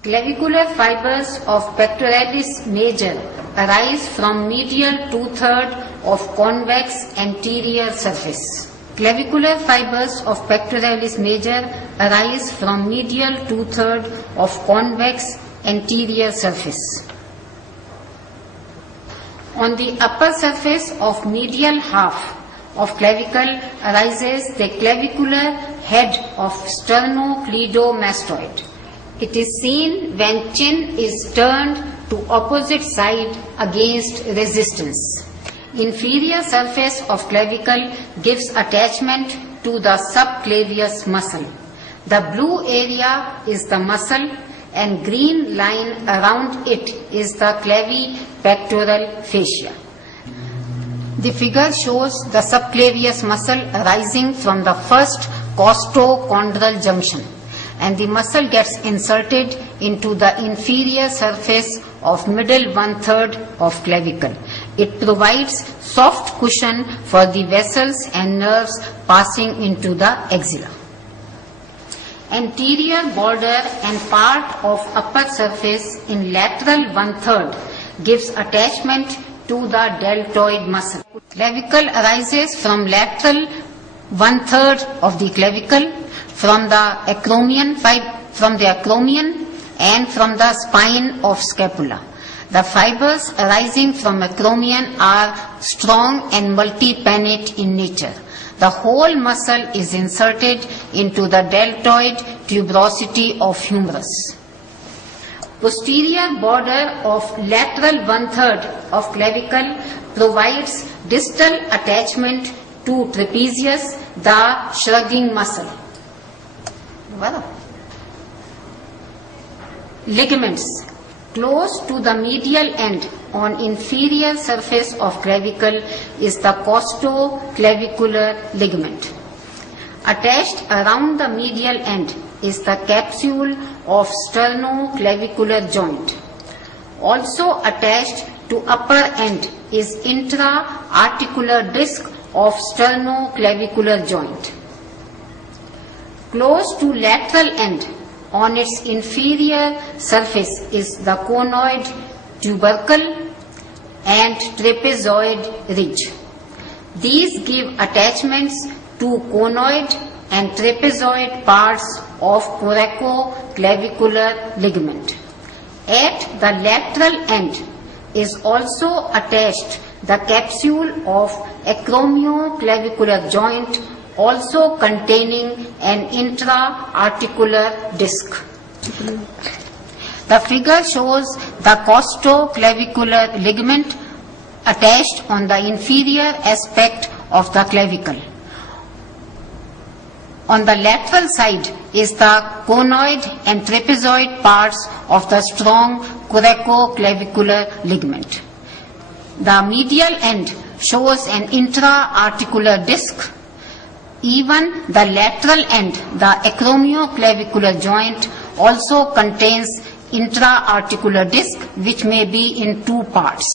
Clavicular fibers of pectoralis major arise from medial two-thirds of convex anterior surface. Clavicular fibers of pectoralis major arise from medial two-thirds of convex anterior surface. On the upper surface of medial half of clavicle arises the clavicular head of sternocleidomastoid. It is seen when chin is turned to opposite side against resistance. Inferior surface of clavicle gives attachment to the subclavius muscle. The blue area is the muscle and green line around it is the clavipectoral fascia. The figure shows the subclavius muscle arising from the first costochondral junction, and the muscle gets inserted into the inferior surface of middle one-third of clavicle. It provides soft cushion for the vessels and nerves passing into the axilla. Anterior border and part of upper surface in lateral one-third gives attachment to the deltoid muscle. Clavicle arises from lateral one-third of the clavicle, from the acromion and from the spine of scapula. The fibers arising from acromion are strong and multi-pannate in nature. The whole muscle is inserted into the deltoid tuberosity of humerus. Posterior border of lateral one-third of clavicle provides distal attachment to trapezius, the shrugging muscle. Ligaments. Close to the medial end on inferior surface of clavicle is the costoclavicular ligament. Attached around the medial end is the capsule of sternoclavicular joint. Also attached to upper end is intra-articular disc of sternoclavicular joint. Close to lateral end on its inferior surface is the conoid tubercle and trapezoid ridge. These give attachments to conoid and trapezoid parts of coracoclavicular ligament. At the lateral end is also attached the capsule of acromioclavicular joint, also containing an intra-articular disc. The figure shows the costoclavicular ligament attached on the inferior aspect of the clavicle. On the lateral side is the conoid and trapezoid parts of the strong coracoclavicular ligament. The medial end shows an intra-articular disc. Even the lateral end, the acromioclavicular joint, also contains intra-articular disc, which may be in two parts.